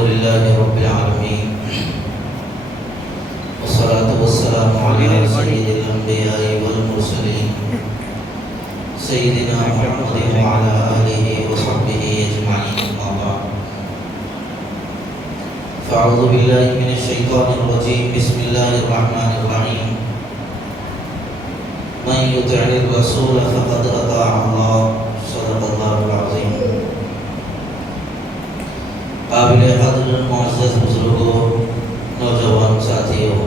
لله رب العالمين والصلاة والسلام على سيد الأنبياء والمرسلين سيدنا محمد وعلى آله وصحبه أجمعين أما بعد فأعوذ بالله من الشيطان الرجيم بسم الله الرحمن الرحيم من يطع الرسول فقد أطاع الله صدق الله العظيم قابل قدر معزز بزرگوں نوجوان ساتھیوں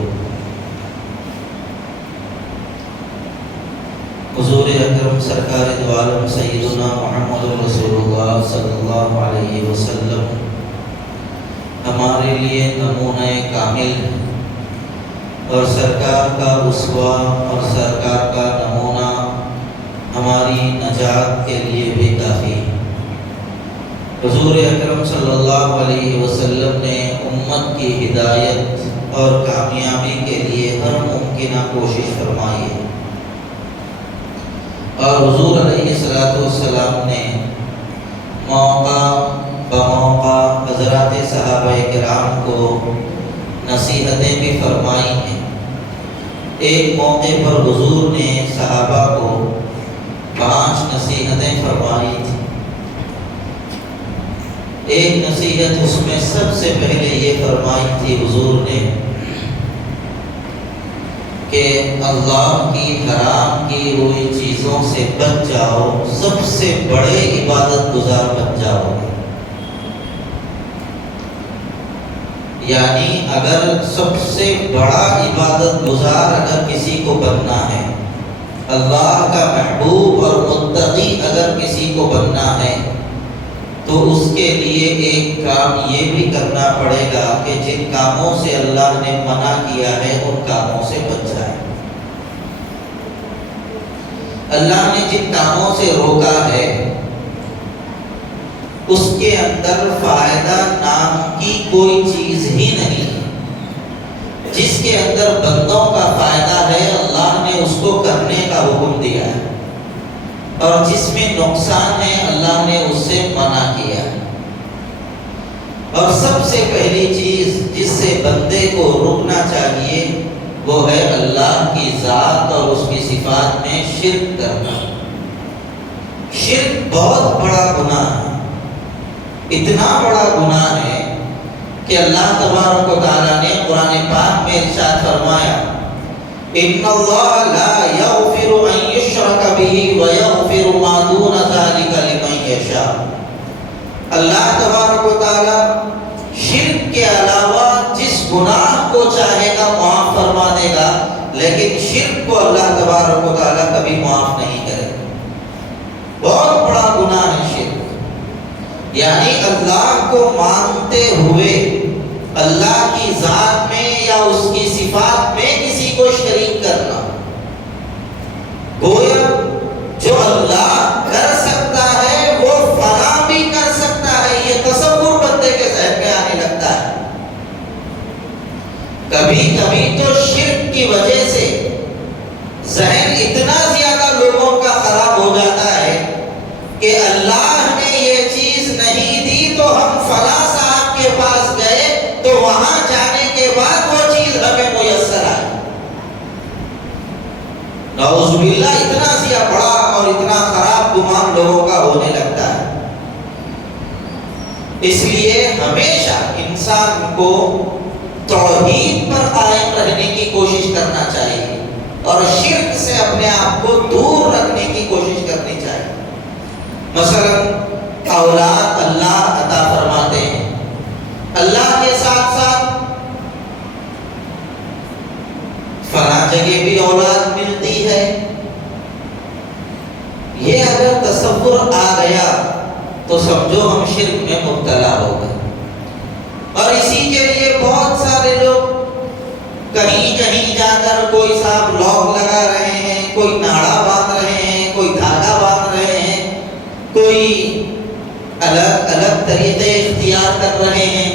حضور اکرم سرکار دو عالم سیدنا محمد رسول اللہ صلی اللہ علیہ وسلم ہمارے لیے نمونہ کامل ہے اور سرکار کا اسوہ اور سرکار کا نمونہ ہماری نجات کے لیے بھی کافی ہے۔ حضور اکرم صلی اللہ علیہ وسلم نے امت کی ہدایت اور کامیابی کے لیے ہر ممکنہ کوشش فرمائی ہے، اور حضور علیہ السلام نے موقع بموقع حضرات صحابہ کرام کو نصیحتیں بھی فرمائی ہیں۔ ایک موقع پر حضور نے صحابہ کو 5 نصیحتیں فرمائی تھیں۔ ایک نصیحت اس میں سب سے پہلے یہ فرمائی تھی حضور نے کہ اللہ کی حرام کی ہوئی چیزوں سے بچ جاؤ، سب سے بڑے عبادت گزار بن جاؤ۔ یعنی اگر سب سے بڑا عبادت گزار اگر کسی کو بننا ہے، اللہ کا محبوب اور متقی اگر کسی کو بننا ہے، تو اس کے لیے ایک کام یہ بھی کرنا پڑے گا کہ جن کاموں سے اللہ نے منع کیا ہے ان کاموں سے بچ جائے۔ اللہ نے جن کاموں سے روکا ہے اس کے اندر فائدہ نام کی کوئی چیز ہی نہیں۔ جس کے اندر بندوں کا فائدہ ہے اللہ نے اس کو کرنے کا حکم دیا ہے، اور جس میں نقصان ہے اللہ نے اس سے منع کیا ہے۔ اور سب سے پہلی چیز جس سے بندے کو رکنا چاہیے وہ ہے اللہ کی ذات اور اس کی صفات میں شرک کرنا۔ شرک بہت بڑا گناہ ہے، اتنا بڑا گناہ ہے کہ اللہ تبارک و تعالیٰ نے قرآن پاک میں ارشاد فرمایا ان اللہ لا یغفر ان یشرک بہ ویغفر ما دون ذلک لمن یشاء۔ اللہ تبارک و تعالیٰ شرک کے علاوہ جس گناہ کو چاہے گا معاف فرما دے گا، لیکن شرک کو اللہ تبارک و تعالیٰ کبھی معاف نہیں کرے گا۔ بہت بڑا گناہ ہے شرک، یعنی اللہ کو مانتے ہوئے اللہ کی ذات میں یا اس کی صفات میں کسی کو شریک کرنا۔ گویا جو اللہ کر سکتا ہے وہ فنا بھی کر سکتا ہے، یہ تصور بندے کے ذہن میں آنے لگتا ہے۔ کبھی کبھی تو شرک کی وجہ سے ذہن اتنا زیادہ لوگوں کا خراب ہو جاتا ہے کہ اللہ نے یہ چیز نہیں دی تو ہم فلاں صاحب کے پاس گئے تو وہاں جانے کے بعد وہ چیز ہمیں میسر آئی۔ نعوذ باللہ، اتنا زیادہ بڑا اور اتنا خراب گمان لوگوں کا ہونے لگتا ہے۔ اس لیے ہمیشہ انسان کو توحید پر قائم رہنے کی کوشش کرنا چاہیے اور شرک سے اپنے آپ کو دور رکھنے کی کوشش کرنی چاہیے۔ مثلا اولاد اللہ عطا فرماتے ہیں، اللہ کے ساتھ ساتھ فلاں جگہ بھی اولاد ملتی ہے، یہ اگر تصور آ گیا تو سمجھو ہم شرک میں مبتلا ہو گئے۔ اور اسی کے لیے بہت سارے لوگ کہیں کہیں جا کر کوئی صاحب لاک لگا رہے ہیں، کوئی ناڑا باندھ رہے ہیں، کوئی دھاگا باندھ رہے ہیں، کوئی الگ الگ طریقے اختیار کر رہے ہیں،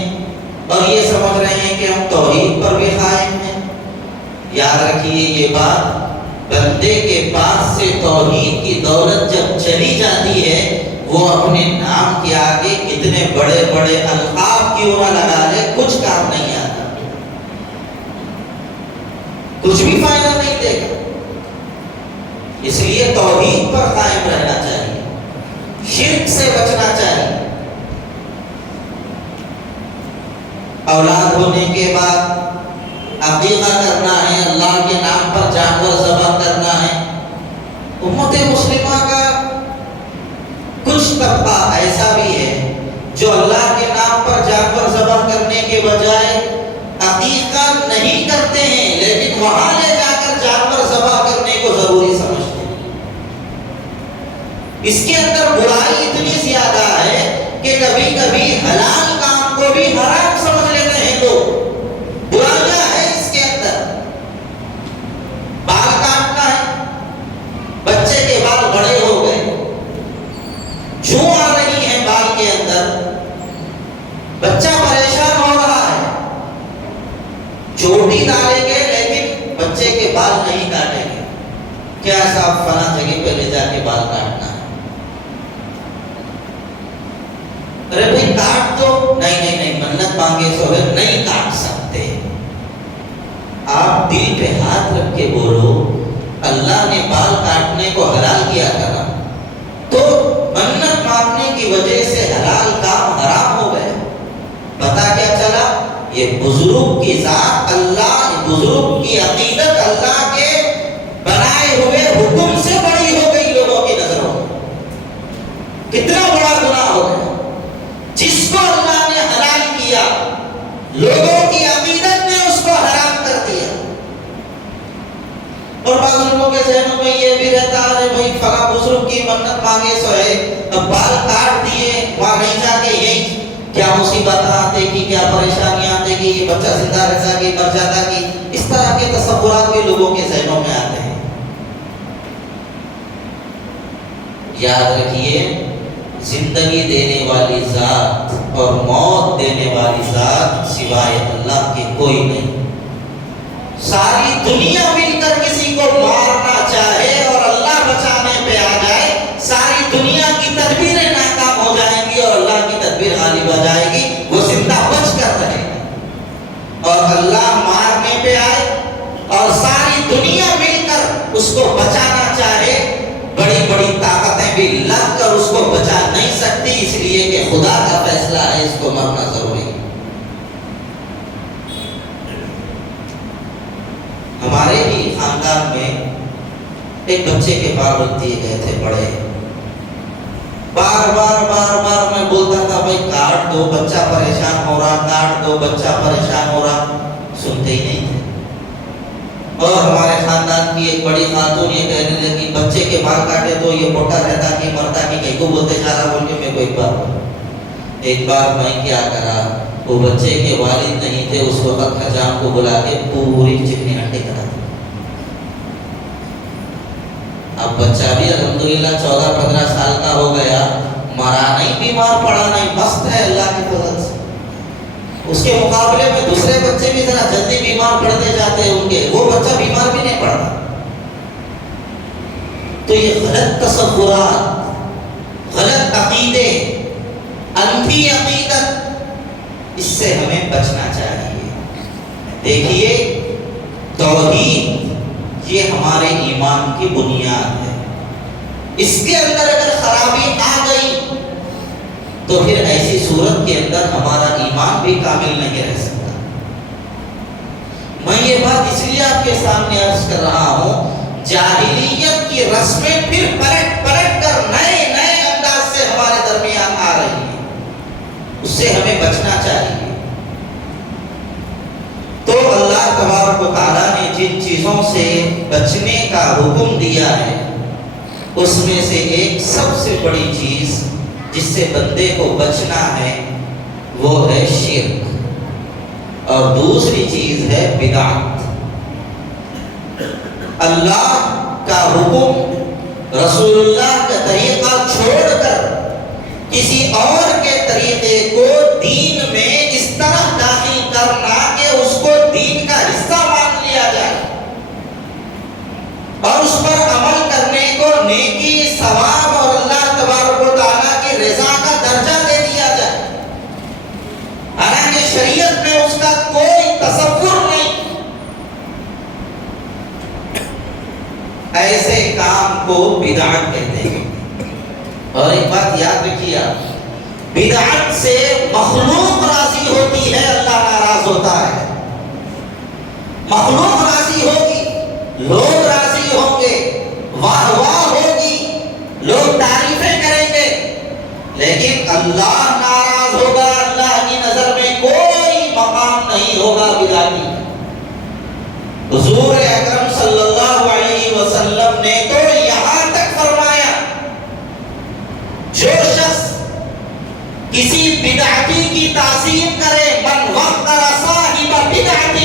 اور یہ سمجھ رہے ہیں کہ ہم توحید پر بھی قائم ہیں۔ یاد رکھیے یہ بات، بندے کے پاس سے توحید کی دولت جب چلی جاتی ہے وہ اپنے نام کے آگے کتنے بڑے بڑے القاب کیوں نہ لگا لے کچھ کام نہیں آتا، کچھ بھی فائدہ نہیں دے گا۔ اس لیے توحید پر قائم رہنا چاہیے، شرک سے بچنا چاہیے۔ اولاد ہونے کے بعد عقیقہ کرنا ہے، اللہ کے نام پر جانور ذبح کرنا ہے۔ امت مسلمہ کا کچھ طبقہ ایسا بھی ہے جو اللہ کے نام پر جانور ذبح کرنے کے بجائے عقیقہ نہیں کرتے ہیں، لیکن وہاں لے جا کر جانور ذبح کرنے کو ضروری سمجھتے ہیں۔ اس کے اندر برائی اتنی زیادہ ہے کہ کبھی کبھی حلال کام کو بھی حرام سمجھ لیتے ہیں لوگ۔ برائیاں ہے اس کے اندر۔ بال کاٹنا ہے، بچے کے بال بڑے ہو گئے، جوں آ رہی ہے بال کے اندر، بچہ پریشان ہو رہا ہے، چوٹی ڈالیں گے لیکن بچے کے بال نہیں کاٹیں گے، کیا صاحب فلاں جگہ پہ لے جا کے بال کاٹنا ہے؟ ارے بھائی کاٹ دو، نہیں منت مانگے سو ہے نہیں کاٹ سکتے۔ آپ دل پہ ہاتھ رکھ کے بولو اللہ نے بال کاٹنے کو حلال کیا تھا نا، تو منت مانگنے کی وجہ سے حلال کام حرام ہو گئے۔ پتا کیا چلا؟ یہ بزرگ کی ذات اللہ، بزرگ کی عقیدت اللہ کے بنائے ہوئے حکم سے بڑی ہو گئی لوگوں کی نظروں میں۔ کتنا بڑا گناہ ہو گیا جس کو اللہ نے حلال کیا، لوگوں کی عقیدت نے اس کو حرام کر دیا۔ اور بعض لوگوں کے ذہنوں میں یہ بھی رہتا ہے بھائی فلاں بزرگ کی منت مانگے سو ہے، اب بال کاٹ دیے، وہاں نہیں جا کے یہی کیا مصیبت آتے کی، کیا پریشانیاں آتے کی، یہ بچہ زندہ رہتا کی مر جاتا کی، اس طرح کے تصورات بھی لوگوں کے ذہنوں میں آتے ہیں۔ یاد رکھیے زندگی دینے والی ذات اور موت دینے والی ذات سوائے اللہ کے کوئی نہیں۔ ساری دنیا مل کر کسی کو مارنا چاہے اور اللہ بچانے پہ آ جائے، ساری دنیا کی تدبیریں ناکام ہو جائیں گی اور اللہ کی تدبیر غالب آ جائے گی، وہ زندہ بچ کر رہے گا۔ اور اللہ مارنے پہ آئے اور ساری دنیا مل کر اس کو بچانا چاہے، بڑی بڑی طاقتیں بھی لگ کر اس کو بچا نہیں سکتی، اس لیے کہ خدا کا فیصلہ ہے اس کو مرنا ضروری ہے۔ ہمارے ہی خاندان میں ایک بچے کے بال رکھ دیے گئے تھے بڑے، بار بار میں بولتا تھا بھائی کاٹ دو، بچہ پریشان ہو رہا، کاٹ دو، بچہ پریشان ہو رہا، سنتے ہی نہیں تھے۔ اور ہمارے خاندان کی ایک بڑی خاتون یہ کہنے لگی بچے کے بال کاٹے تو یہ موٹا رہتا کہ مرتا کہ کہیں کو بولتے جا رہا، بول کے میں کو ایک بار میں کیا کرا، وہ بچے کے والد نہیں تھے اس وقت، حجام کو بلا کے پوری چکنی ہنڈی کرا۔ اب بچہ بھی الحمدللہ 14-15 سال کا ہو گیا، مرا نہیں، بیمار پڑا نہیں، مست ہے اللہ کی فضل سے۔ اس کے مقابلے میں دوسرے بچے بھی ذرا جلدی بیمار پڑتے جاتے ہیں ان کے، وہ بچہ بیمار بھی نہیں پڑتا۔ تو یہ غلط تصورات، غلط عقیدے، اندھی عقیدت، اس سے ہمیں بچنا چاہیے۔ دیکھیے توحید یہ ہمارے ایمان کی بنیاد ہے، اس کے اندر اگر خرابی آ گئی تو پھر ایسی صورت کے اندر ہمارا ایمان بھی کامل نہیں رہ سکتا۔ میں یہ بات اس لیے آپ کے سامنے عرض کر رہا ہوں، جاہلیت کی رسمیں پھر پلٹ کر نئے انداز سے ہمارے درمیان آ رہی ہیں، اس سے ہمیں بچنا چاہیے۔ تو اللہ تبارک و تعالیٰ نے جن چیزوں سے بچنے کا حکم دیا ہے اس میں سے ایک سب سے بڑی چیز جس سے بندے کو بچنا ہے وہ ہے شرک، اور دوسری چیز ہے بدعت۔ اللہ کا حکم، رسول اللہ کا طریقہ چھوڑ کر کسی اور کے طریقے کو دین میں اس طرح داخل کرنا کہ اس کو دین کا حصہ مان لیا جائے اور اس پر عمل کرنے کو نیکی، ثواب اور اللہ تبارک و تعالیٰ کی رضا کا درجہ دے دیا جائے۔ ایسے کام کو بدعت کہتے ہیں۔ اور ایک بات یاد رکھیے آپ، بدعت سے مخلوق راضی ہوتی ہے، اللہ ناراض ہوتا ہے۔ مخلوق راضی ہوگی، لوگ راضی ہوں گے، واہ واہ ہوگی، لوگ تعریفیں کریں گے، لیکن اللہ ناراض ہوگا، اللہ کی نظر میں کوئی مقام نہیں ہوگا بدعتی۔ حضور اکرم صلی اللہ علیہ وسلم نے تو یہاں تک فرمایا، جو شخص کسی بدعتی کی تعظیم کرے، من وقر صاحب بدعت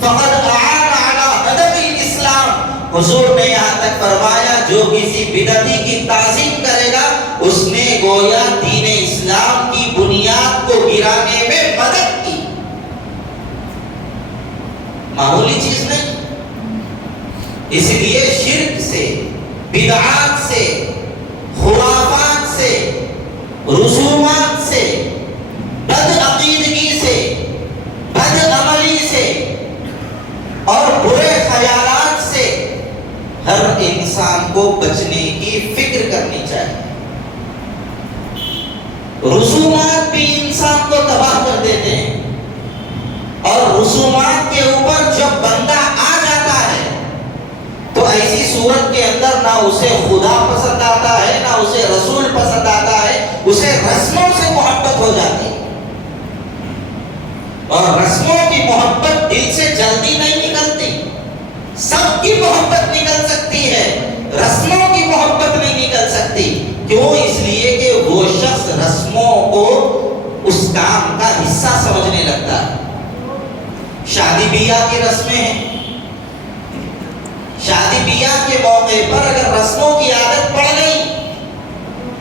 فقد اعان علی هدم الاسلام، حضور نے یہاں تک فرمایا جو کسی بدعتی کی تعظیم کرے گا اس نے گویا دین اسلام کی بنیاد کو گرانے میں مدد کی۔ معمولی چیز نہیں۔ اس لیے شرک سے، بدعات سے، خرافات سے، رسومات سے، بد عقیدگی سے، بد عملی سے اور برے خیالات سے ہر انسان کو بچنے کی فکر کرنی چاہیے۔ رسومات بھی انسان کو تباہ کر دیتے ہیں، اور رسومات کے اوپر جب بندہ آ جاتا ہے تو ایسی صورت کے اندر نہ اسے خدا پسند آتا ہے، نہ اسے رسول پسند آتا ہے، اسے رسموں سے محبت ہو جاتی ہے۔ اور رسموں کی محبت دل سے جلدی نہیں نکلتی۔ سب کی محبت نکل سکتی ہے، رسموں کی محبت نہیں نکل سکتی۔ کیوں؟ اس لیے کہ وہ شخص رسموں کو اس کام کا حصہ سمجھنے لگتا ہے۔ شادی بیاہ کی رسمیں ہیں، شادی بیاہ کے موقع پر اگر رسموں کی عادت پڑ گئی،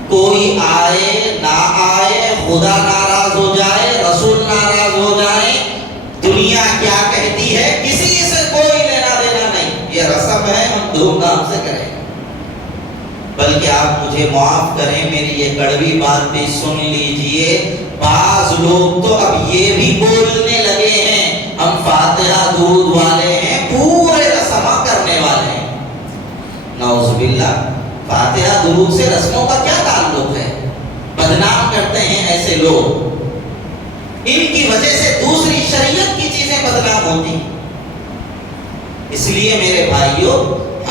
کوئی آئے نہ آئے، خدا ناراض ہو جائے، رسول ناراض ہو جائے، دنیا کیا کہتی ہے، کسی سے کوئی لینا دینا نہیں، یہ رسم ہے، ہم دھوم دھام سے کریں۔ بلکہ آپ مجھے معاف کریں، میری یہ کڑوی بات بھی سن لیجئے، بعض لوگ تو اب یہ بھی بولنے لگے ہیں ہم فاتحہ درود والے ہیں، پورے رسمہ کرنے والے ہیں۔ نعوذ باللہ، فاتحہ درود سے رسموں کا کیا تعلق ہے؟ بدنام کرتے ہیں ایسے لوگ، ان کی وجہ سے دوسری شریعت کی چیزیں بدنام ہوتی۔ اس لیے میرے بھائیوں،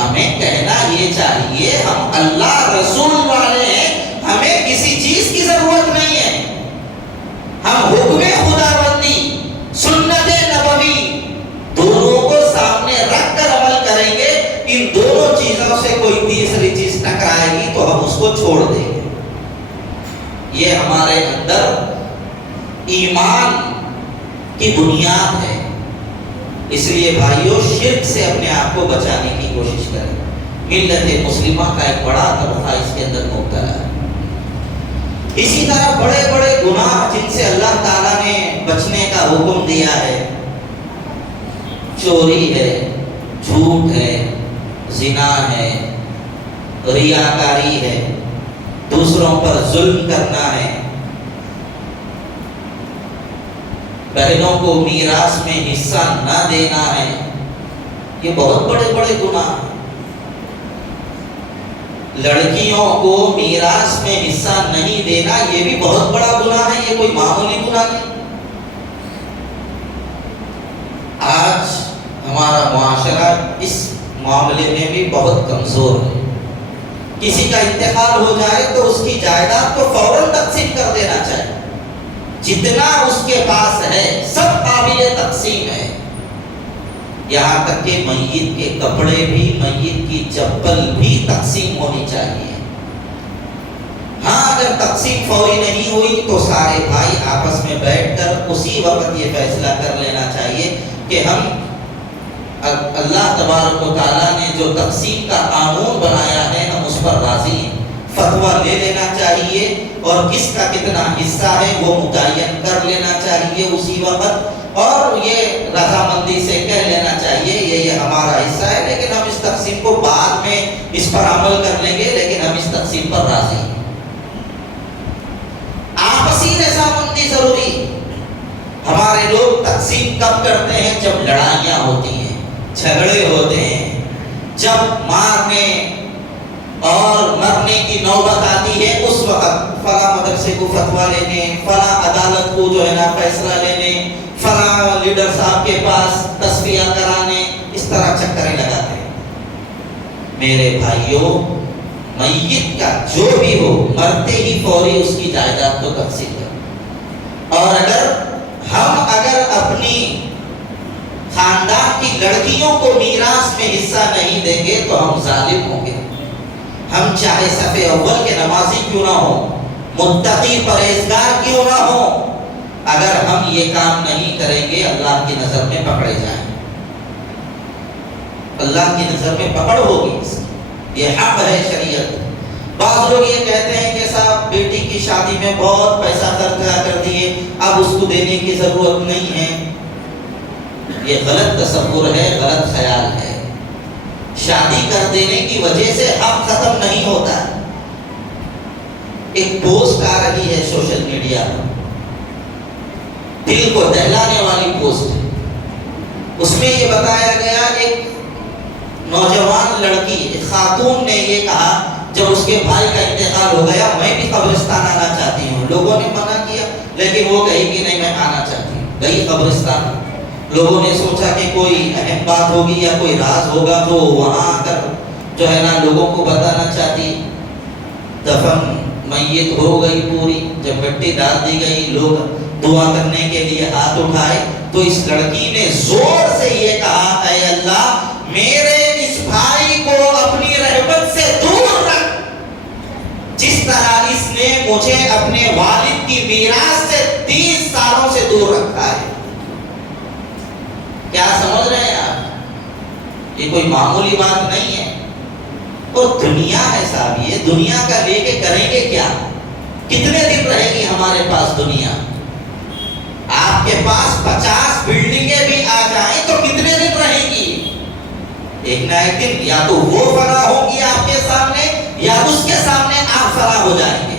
ہمیں کہنا یہ چاہیے ہم اللہ رسول والے ہیں، ہمیں کسی چیز کی ضرورت نہیں ہے۔ ہم حکم خدا بندی، سنت نبوی دونوں کو سامنے رکھ کر عمل کریں گے۔ ان دونوں چیزوں سے کوئی تیسری چیز ٹکرائے گی تو ہم اس کو چھوڑ دیں گے۔ یہ ہمارے اندر ایمان کی بنیاد ہے۔ اس لیے بھائیوں، شرک سے اپنے آپ کو بچانے کی کوشش کریں۔ ملت مسلمہ کا ایک بڑا طبقہ اس کے اندر مبتلا ہے۔ اسی طرح بڑے بڑے گناہ جن سے اللہ تعالیٰ نے بچنے کا حکم دیا ہے، چوری ہے، جھوٹ ہے، زنا ہے، ریاکاری ہے، دوسروں پر ظلم کرنا ہے، بہنوں کو میراث میں حصہ نہ دینا ہے، یہ بہت بڑے بڑے گناہ ہیں۔ لڑکیوں کو میراث میں حصہ نہیں دینا یہ بھی بہت بڑا گناہ ہے، یہ کوئی معمولی گناہ نہیں۔ آج ہمارا معاشرہ اس معاملے میں بھی بہت کمزور ہے۔ کسی کا انتقال ہو جائے تو اس کی جائیداد کو فوراً تقسیم کر دینا چاہیے، جتنا اس کے پاس ہے سب قابل تقسیم ہے، یہاں تک کہ میت کے کپڑے بھی، میت کی چپل بھی تقسیم ہونی چاہیے۔ ہاں، اگر تقسیم فوری نہیں ہوئی تو سارے بھائی آپس میں بیٹھ کر اسی وقت یہ فیصلہ کر لینا چاہیے کہ ہم اللہ تبارک و تعالیٰ نے جو تقسیم کا قانون بنایا ہے ہم اس پر راضی ہیں۔ فتویٰ لے لینا چاہیے اور کس کا کتنا حصہ ہے وہ متعین کر لینا چاہیے اسی وقت، اور یہ رضامندی سے کہہ لینا چاہیے یہ ہمارا حصہ ہے، لیکن ہم اس تقسیم کو بعد میں اس پر عمل کر لیں گے، لیکن ہم اس تقسیم پر راضی ہیں۔ آپسی رضامندی ضروری۔ ہمارے لوگ تقسیم کب کرتے ہیں؟ جب لڑائیاں ہوتی ہیں، جھگڑے ہوتے ہیں، جب مارنے اور مرنے کی نوبت آتی ہے اس وقت فلاں مدرسے کو فتویٰ لینے، فلاں عدالت کو جو ہے نا فیصلہ لینے، فلاں لیڈر صاحب کے پاس تصفیہ کرانے، اس طرح چکریں لگاتے ہیں۔ میرے بھائیوں، میت کا جو بھی ہو مرتے ہی فوری اس کی جائیداد کو تقسیم کرو، اور اگر اپنی خاندان کی لڑکیوں کو میراث میں حصہ نہیں دیں گے تو ہم ظالم ہوں گے۔ ہم چاہے صف اول کے نمازی کیوں نہ ہو، متقی پرہیزگار کیوں نہ ہو، اگر ہم یہ کام نہیں کریں گے اللہ کی نظر میں پکڑے جائیں، اللہ کی نظر میں پکڑ ہوگی۔ یہ حق ہے شریعت۔ بعض لوگ یہ کہتے ہیں کہ صاحب بیٹی کی شادی میں بہت پیسہ خرچ کر دیے، اب اس کو دینے کی ضرورت نہیں ہے۔ یہ غلط تصور ہے، غلط خیال ہے۔ شادی کر دینے کی وجہ سے حق ختم نہیں ہوتا۔ ایک پوسٹ آ رہی ہے سوشل میڈیا پر، دل کو دہلانے والی پوسٹ، اس میں یہ بتایا گیا ایک نوجوان لڑکی، ایک خاتون نے یہ کہا جب اس کے بھائی کا انتقال ہو گیا میں بھی قبرستان آنا چاہتی ہوں۔ لوگوں نے منع کیا لیکن وہ کہی کہ نہیں میں آنا چاہتی ہوں۔ گئی قبرستان، لوگوں نے سوچا کہ کوئی اہم بات ہوگی یا کوئی راز ہوگا تو وہاں آ کر جو ہے نا لوگوں کو بتانا چاہتی۔ دفن میت ہو گئی پوری، جب مٹی ڈال دی گئی، لوگ دعا کرنے کے لیے ہاتھ اٹھائے تو اس لڑکی نے زور سے یہ کہا، اے اللہ میرے اس بھائی کو اپنی رحمت سے دور رکھ، جس طرح اس نے مجھے اپنے والد کی میراث سے 30 سالوں سے دور رکھا ہے۔ کیا سمجھ رہے ہیں آپ؟ یہ کوئی معمولی بات نہیں ہے۔ اور دنیا ہے صاحب، یہ دنیا کا لے کے کریں گے کیا؟ کتنے دن رہے گی ہمارے پاس دنیا؟ آپ کے پاس 50 بلڈنگیں بھی آ جائیں تو کتنے دن رہیں گی؟ ایک نہ ایک دن یا تو وہ فنا ہوگی آپ کے سامنے یا اس کے سامنے آپ فنا ہو جائیں گے،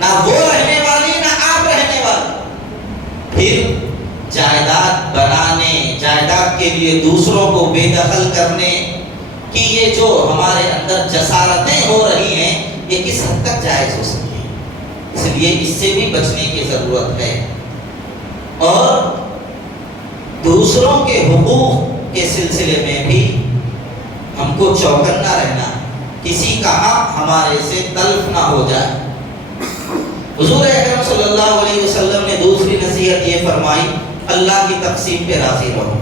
نہ وہ رہنے والی نہ آپ رہنے والے۔ پھر جائیداد بنانے، جائیداد کے لیے دوسروں کو بے دخل کرنے کی یہ جو ہمارے اندر جسارتیں ہو رہی ہیں، یہ کس حد تک جائز ہو سکتی ہیں؟ اس لیے اس سے بھی بچنے کی ضرورت ہے، اور دوسروں کے حقوق کے سلسلے میں بھی ہم کو چوکنا رہنا، کسی کا حق ہمارے سے تلف نہ ہو جائے۔ حضور اکرم صلی اللہ علیہ وسلم نے دوسری نصیحت یہ فرمائی، اللہ کی تقسیم پہ راضی رہو۔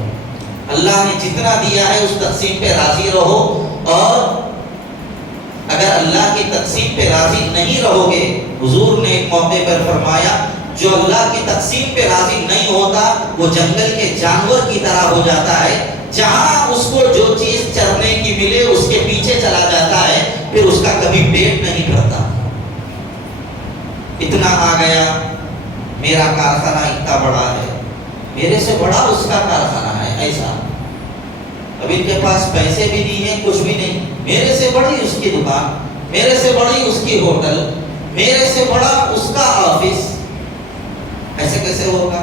اللہ نے جتنا دیا ہے اس تقسیم پہ راضی رہو، اور اگر اللہ کی تقسیم پہ راضی نہیں رہو گے، حضور نے ایک موقع پر فرمایا جو اللہ کی تقسیم پہ راضی نہیں ہوتا وہ جنگل کے جانور کی طرح ہو جاتا ہے، جہاں اس کو جو چیز چرنے کی ملے اس کے پیچھے چلا جاتا ہے، پھر اس کا کبھی پیٹ نہیں بھرتا۔ اتنا آ گیا، میرا کارخانہ اتنا بڑا ہے، میرے سے بڑا اس کا کارخانہ ہے، ایسا اب ان کے پاس پیسے بھی نہیں ہیں، کچھ بھی نہیں، میرے سے بڑی اس کی دکان، میرے سے بڑی اس کی ہوٹل، میرے سے بڑا اس کا آفس۔ ایسے کیسے ہوگا؟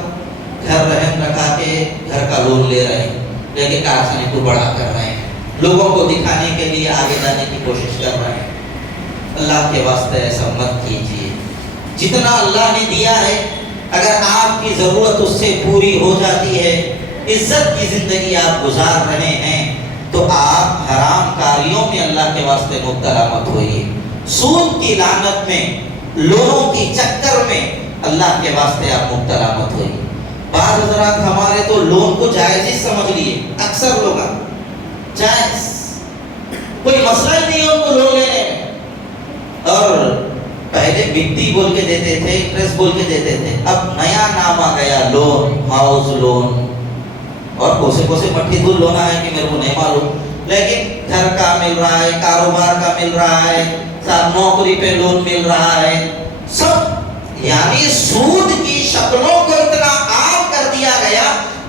گھر رہن رکھا کے گھر کا لون لے رہے ہیں، لے کے کارخانے کو بڑا کر رہے ہیں، لوگوں کو دکھانے کے لیے آگے جانے کی کوشش کر رہے ہیں۔ اللہ کے واسطے ایسا مت کیجیے۔ جتنا اللہ نے دیا ہے اگر آپ کی ضرورت اس سے پوری ہو جاتی ہے، عزت کی زندگی آپ گزار رہے ہیں، تو آپ حرام کاریوں میں اللہ کے واسطے مبتلا مت ہوئیے۔ سود کی لعنت میں، لونوں کی چکر میں اللہ کے واسطے آپ مبتلا مت ہوئیے۔ بعض حضرات ہمارے تو لون کو جائز ہی سمجھ لیے، اکثر لوگ جائز، کوئی مسئلہ ہی نہیں ہے ان کو لون لینے میں، اور پہلے بگتی بول کے دیتے تھے، انٹرسٹ بول کے دیتے تھے، اب نیا نام آ گیا لون، ہاؤس لون، اور کوسے مٹھی دور لونا ہے کہ میرے کو نہیں معلوم، لیکن گھر کا مل رہا ہے، کاروبار کا مل رہا ہے، نوکری پہ لون مل رہا ہے، سب یعنی سود کی شکلوں کو اتنا عام کر دیا گیا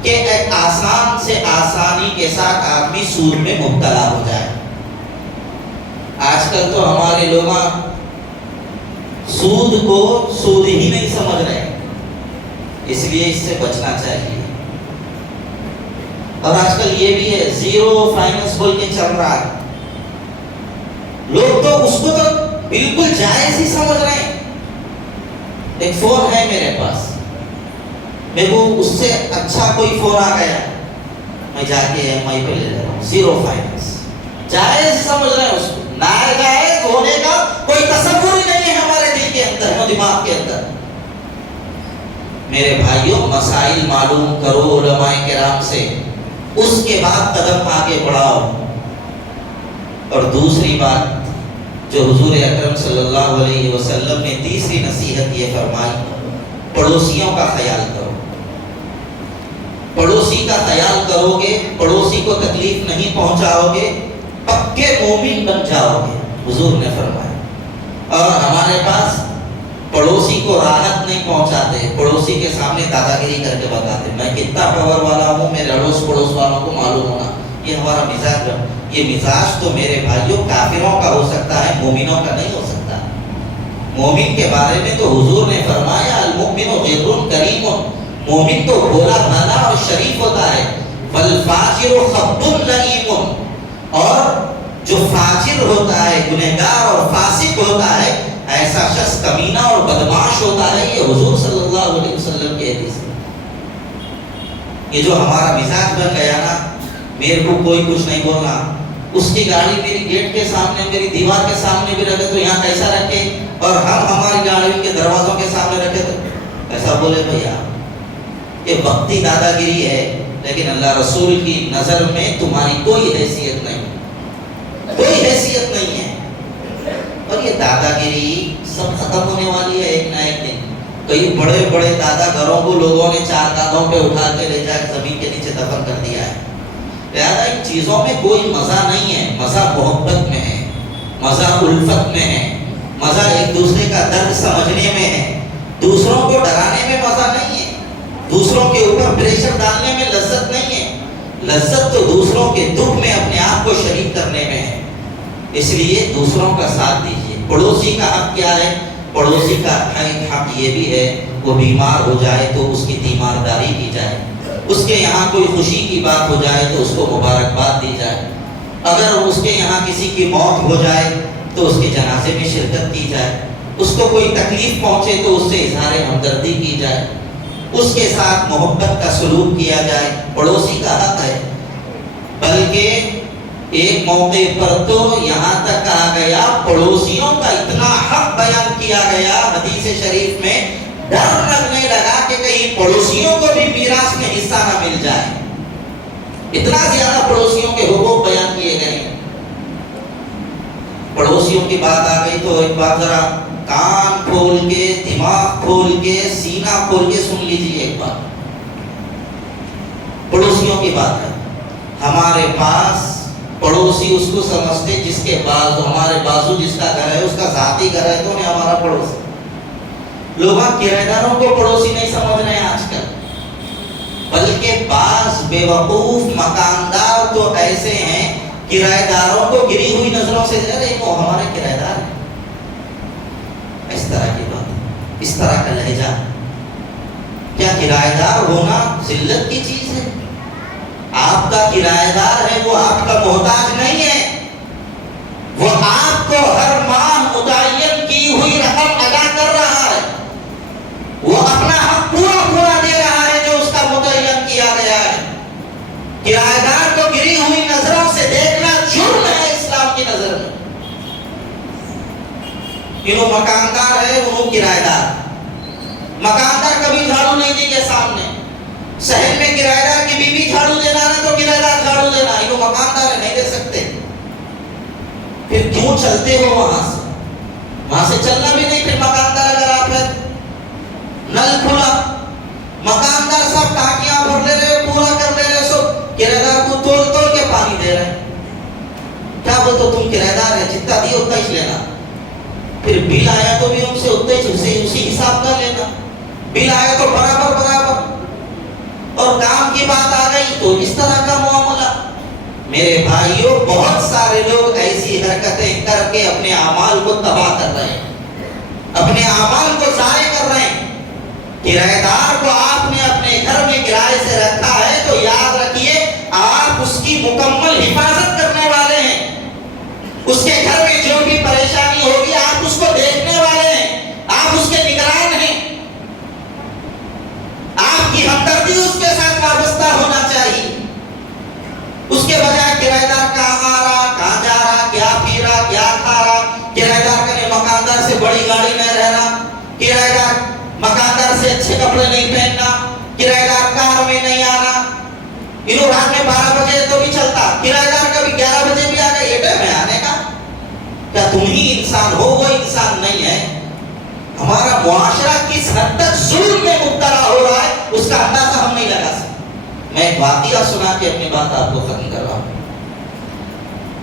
کہ ایک آسان سے آسانی کے ساتھ آدمی سود میں مبتلا ہو جائے۔ آج کل تو ہمارے لوگ سود کو سود ہی نہیں سمجھ رہے، اس لیے اس سے بچنا چاہیے۔ اور آج کل یہ بھی ہے، زیرو فائنانس بول کے چل رہا ہے، لوگ تو اس کو تو بالکل جائز ہی سمجھ رہے ہیں. ایک فون ہے میرے پاس، میرے کو اس سے اچھا کوئی فون آ گیا، میں جا کے EMI پہ لے رہا ہوں، 0 فائنانس. جائز سمجھ رہے ہیں اس کو. ناجائز ہونے کا کوئی تصور ہی نہیں ہے ہمارے دل کے اندر، دماغ کے اندر. میرے بھائیوں، مسائل معلوم کرو علماء کرام سے، اس کے بعد قدم آگے بڑھاؤ. اور دوسری بات جو حضور اکرم صلی اللہ علیہ وسلم نے تیسری نصیحت یہ فرمائی، پڑوسیوں کا خیال کرو. پڑوسی کا خیال کرو گے، پڑوسی کو تکلیف نہیں پہنچاؤ گے، پکے مومن بن جاؤ گے، حضور نے فرمایا. اور ہمارے پاس پڑوسی کو راحت نہیں پہنچاتے، پڑوسی کے سامنے دادا گیری کر کے بتاتے میں کتنا پاور والا ہوں، میرے اڑوس پڑوس والوں کو معلوم ہونا. یہ ہمارا مزاج ہے. یہ مزاج تو میرے بھائیوں کافروں کا ہو سکتا ہے، مومنوں کا نہیں ہو سکتا. مومن کے بارے میں تو حضور نے فرمایا المؤمن غر کریم، مومن تو بھولا بھالا اور شریف ہوتا ہے. والفاجر خب لئیم، اور جو فاجر ہوتا ہے، گنہگار اور فاسق ہوتا ہے، ایسا شخص کمینہ اور بدمعاش ہوتا ہے. یہ حضور صلی اللہ علیہ وسلم کی حدیث ہے. یہ جو ہمارا مزاج بن گیا نا، میرے کو کوئی کچھ نہیں بولنا، اس کی گاڑی میری گیٹ کے سامنے، میری دیوار کے سامنے بھی رکھے تو یہاں کیسا رکھے، اور ہم ہماری گاڑی کے دروازوں کے سامنے رکھے تو ایسا بولے بھیا. یہ وقتی دادا گیری ہے، لیکن اللہ رسول کی نظر میں تمہاری کوئی حیثیت نہیں، کوئی حیثیت نہیں ہے. اور یہ دادا گیری سب ختم ہونے والی ہے ایک نہ ایک دن. کئی بڑے بڑے دادا گھروں کو لوگوں نے 4 کاندھوں پہ اٹھا کے لے جا کے زمین کے نیچے دفن کر دیا ہے. لہذا ان چیزوں میں کوئی مزہ نہیں ہے. مزہ محبت میں ہے، مزہ الفت میں ہے، مزہ ایک دوسرے کا درد سمجھنے میں ہے. دوسروں کو ڈرانے میں مزہ نہیں ہے، دوسروں کے اوپر پریشر ڈالنے میں لذت نہیں ہے. لذت تو دوسروں کے دکھ میں اپنے آپ کو شریک کرنے میں ہے. اس لیے دوسروں کا ساتھ دیجیے. پڑوسی کا حق کیا ہے؟ پڑوسی کا حق یہ بھی ہے وہ بیمار ہو جائے تو اس کی تیمارداری کی جائے، اس کے یہاں کوئی خوشی کی بات ہو جائے تو اس کو مبارکباد دی جائے، اگر اس کے یہاں کسی کی موت ہو جائے تو اس کے جنازے میں شرکت کی جائے، اس کو کوئی تکلیف پہنچے تو اس سے اظہار ہمدردی کی جائے، اس کے ساتھ محبت کا سلوک کیا جائے. پڑوسی کا حق ہے. بلکہ ایک موقع پر تو یہاں تک کہا گیا، پڑوسیوں کا اتنا حق بیان کیا گیا حدیث شریف میں، ڈر لگنے لگا کہ کہیں پڑوسیوں کو بھی میراث میں حصہ نہ مل جائے. اتنا زیادہ پڑوسیوں کے حقوق بیان کیے گئے. پڑوسیوں کی بات آ گئی تو ایک بات ذرا کان کھول کے، دماغ کھول کے، سینہ کھول کے سن لیجیے. ایک بات پڑوسیوں کی بات ہے. ہمارے پاس پڑوسی اس کو سمجھتے جس کے بازو، ہمارے بازو جس کا گھر ہے اس کا ذاتی گھر ہے تو نہیں ہمارا پڑوسی. لوگ کرایہ داروں کو پڑوسی نہیں سمجھ رہے ہیں آج کل، بلکہ بعض بے وقوف مکاندار تو ایسے ہیں کرایہ داروں کو گری ہوئی نظروں سے دیکھ رہے وہ ہمارے کرایہ دار ہیں. اس طرح کی بات، اس طرح کا لہجہ. کیا کرایہ دار ہونا ذلت کی چیز ہے؟ آپ کا کرایہ دار ہے، وہ آپ کا محتاج نہیں ہے، وہ آپ کو ہر ماہ متعین کی ہوئی رقم ادا کر رہا ہے، وہ اپنا حق پورا پورا دے رہا ہے جو اس کا متعین کیا گیا ہے. کرایہ دار کو گری ہوئی نظروں سے دیکھنا جرم ہے اسلام کی نظر میں. انہوں مکاندار ہے، انہوں کرایہ دار. مکاندار کبھی جھاڑو نہیں دیں گے سامنے. شہر میں کرایہ دار کی بیوی جھاڑو دینا ہے تو کرایہ دار جھاڑو دینا، انہوں مکاندار ہے، نہیں دے سکتے. پھر کیوں چلتے ہو وہاں سے؟ وہاں سے چلنا بھی نہیں. پھر مکاندار اگر آپ ہے، نل کھلا، مکاندار سب ٹانکیاں بھر لے رہے، پورا کر لے رہے، سب کرایہ دار کو توڑ توڑ کے پانی دے رہے. کیا بولتے تم کرایہ دار ہے، جتنا دی اتنا ہی لینا. پھر بل آیا تو بھی ان سے اتنے اسی حساب کا لینا. بل آیا تو برابر برابر. اور کام کی بات آ گئی تو اس طرح کا معاملہ. میرے بھائیوں، بہت سارے لوگ ایسی حرکتیں کر کے اپنے اعمال کو تباہ کر رہے ہیں، اپنے اعمال کو ضائع کر رہے ہیں. کرایہ دار کو آپ نے اپنے گھر میں کرائے سے رکھا ہے تو یاد رکھیے آپ اس کی مکمل حفاظت کرنے والے ہیں، اس کے کے گھر میں جو بھی پریشانی ہوگی آپ اس کو دیکھنے والے ہیں، آپ اس کے نگران ہیں، آپ کی ہمدردی اس کے ساتھ وابستہ ہونا چاہیے۔ اس کے بجائے کرایہ دار کہاں آ رہا، کہاں جا رہا، کیا پی رہا، کیا کھا رہا، کرایہ دار کے مکاندار سے بڑی گاڑی میں رہنا، کرایہ دار مکاندار سے اچھے کپڑے نہیں پہننا، کرایہ دار کار میں نہیں آنا، انہوں رات میں 12 بجے تو بھی چلتا، کرایہ دار کبھی 11 بجے بھی آ گئے، یہ ٹائم ہے آنے کا۔ کیا تم ہی انسان ہو، وہ انسان نہیں ہے؟ ہمارا معاشرہ کس حد تک ظلم میں مبتلا ہو رہا ہے اس کا اندازہ ہم نہیں لگا سکتے۔ میں ایک واقعہ سنا کے اپنی بات آپ کو ختم کر رہا ہوں۔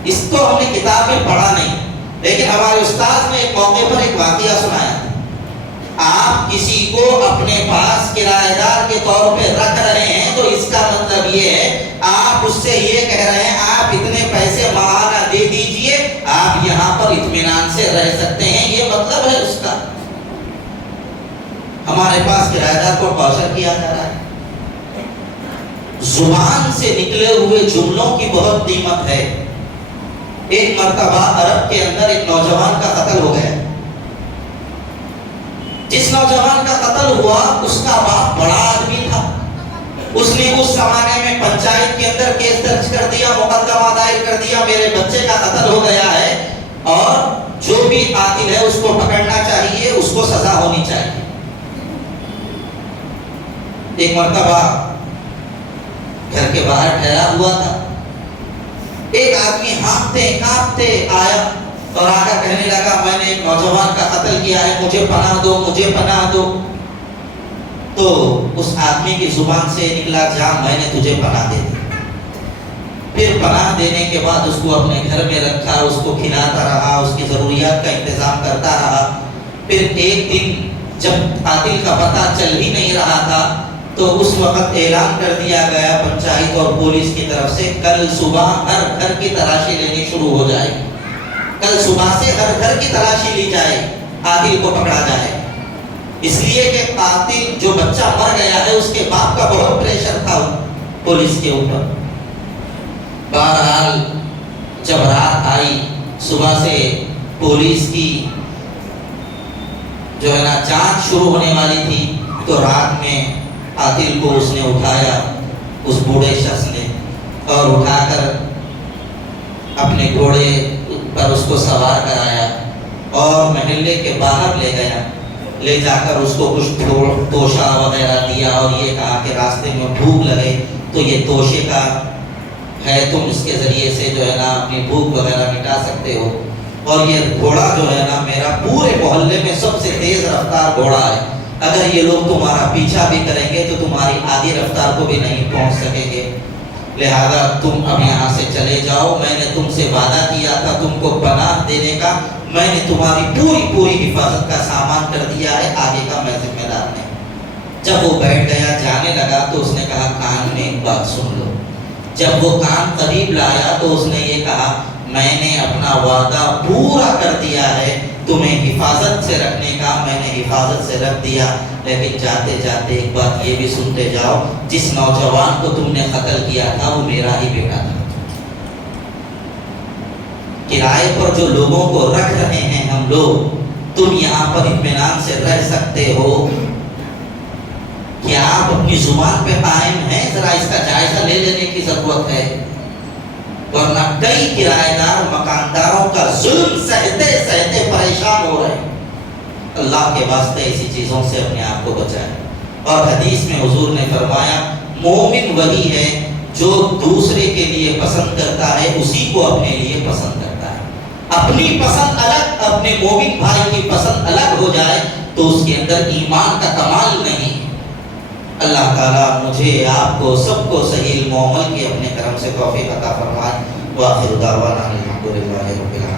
اس کو ہم نے کتاب میں پڑھا نہیں، لیکن ہمارے استاد نے ایک موقع پر ایک واقعہ سنایا۔ آپ کسی کو اپنے پاس کرایہ دار کے طور پہ رکھ رہے ہیں تو اس کا مطلب یہ ہے آپ اس سے یہ کہہ رہے ہیں آپ اتنے پیسے ماہانہ دے دیجئے، آپ یہاں پر اطمینان سے رہ سکتے ہیں، یہ مطلب ہے اس کا۔ ہمارے پاس کرایہ دار کو ٹارچر کیا جا رہا ہے۔ زبان سے نکلے ہوئے جملوں کی بہت قیمت ہے۔ ایک مرتبہ عرب کے اندر ایک نوجوان کا قتل ہو گیا۔ جس نوجوان کا قتل ہوا اس کا باپ بڑا آدمی تھا، اس نے اس زمانے میں پنچایت کے اندر کیس درج کر دیا، مقدمہ دائر کر دیا، میرے بچے کا قتل ہو گیا ہے اور جو بھی قاتل ہے اس کو پکڑنا چاہیے، اس کو سزا ہونی چاہیے۔ ایک مرتبہ گھر کے باہر ٹھہرا ہوا تھا، ایک آدمی ہانپتے کانپتے آیا اور آ کر کہنے لگا میں نے ایک نوجوان کا قتل کیا ہے، مجھے پناہ دو، مجھے پناہ دو۔ تو اس آدمی کی زبان سے نکلا جا میں نے تجھے پناہ دے دی۔ پھر پناہ دینے کے بعد اس کو اپنے گھر میں رکھا، اس کو کھلاتا رہا، اس کی ضروریات کا انتظام کرتا رہا۔ پھر ایک دن جب قاتل کا پتہ چل ہی نہیں رہا تھا تو اس وقت اعلان کر دیا گیا پنچایت اور پولیس کی طرف سے کل صبح ہر گھر کی تلاشی لینی شروع ہو جائے، کل صبح سے ہر گھر کی تلاشی لی جائے، قاتل کو پکڑا جائے۔ اس لیے کہ قاتل جو بچہ مر گیا ہے اس کے باپ کا بہت پریشر تھا پولیس کے اوپر۔ بہرحال جب رات آئی، صبح سے پولیس کی جو ہے نا جانچ شروع ہونے والی تھی، تو رات میں قاتل کو اس نے اٹھایا، اس بوڑھے شخص نے، اور اٹھا کر اپنے گھوڑے پر اس کو سوار کرایا اور محلے کے باہر لے گیا، لے جا کر اس کو کچھ توشہ وغیرہ دیا اور یہ کہا کہ راستے میں بھوک لگے تو یہ توشے کا ہے، تم اس کے ذریعے سے جو ہے نا اپنی بھوک وغیرہ مٹا سکتے ہو، اور یہ گھوڑا جو ہے نا میرا پورے محلے میں سب سے تیز رفتار گھوڑا ہے، اگر یہ لوگ تمہارا پیچھا بھی کریں گے تو تمہاری آدھی رفتار کو بھی نہیں پہنچ سکیں گے، لہذا تم اب یہاں سے چلے جاؤ، میں نے تم سے وعدہ کیا تھا تم کو پناہ دینے کا، میں نے تمہاری پوری حفاظت کا سامان کر دیا ہے، آگے کا میں ذمہ دار نہیں۔ جب وہ بیٹھ گیا جانے لگا تو اس نے کہا کان میں ایک بات سن لو۔ جب وہ کان قریب لایا تو اس نے یہ کہا میں نے اپنا وعدہ پورا کر دیا ہے، تمہیں حفاظت سے رکھنے کا میں نے حفاظت سے رکھ دیا، لیکن جاتے جاتے ایک بات یہ بھی سنتے جاؤ، جس نوجوان کو تم نے قتل کیا تھا وہ میرا ہی بیٹا تھا۔ کرائے پر جو لوگوں کو رکھ رہے ہیں ہم لوگ، تم یہاں پر اطمینان سے رہ سکتے ہو؟ کیا آپ اپنی زبان پہ قائم ہیں؟ ذرا اس کا جائزہ لے لینے کی ضرورت ہے، ورنہ کئی کرایہ دار مکانداروں کا ظلم سہتے سہتے پریشان ہو رہے ہیں۔ اللہ کے واسطے ایسی چیزوں سے اپنے آپ کو بچائیں۔ اور حدیث میں حضور نے فرمایا مومن وہی ہے جو دوسرے کے لیے پسند کرتا ہے اسی کو اپنے لیے پسند کرتا ہے۔ اپنی پسند الگ، اپنے مومن بھائی کی پسند الگ ہو جائے تو اس کے اندر ایمان کا کمال نہیں۔ اللہ تعالیٰ مجھے آپ کو سب کو صحیح علم و عمل کی اپنے کرم سے توفیق عطا فرمائے۔ وآخر دعوانا الحمدللہ رب العالمین۔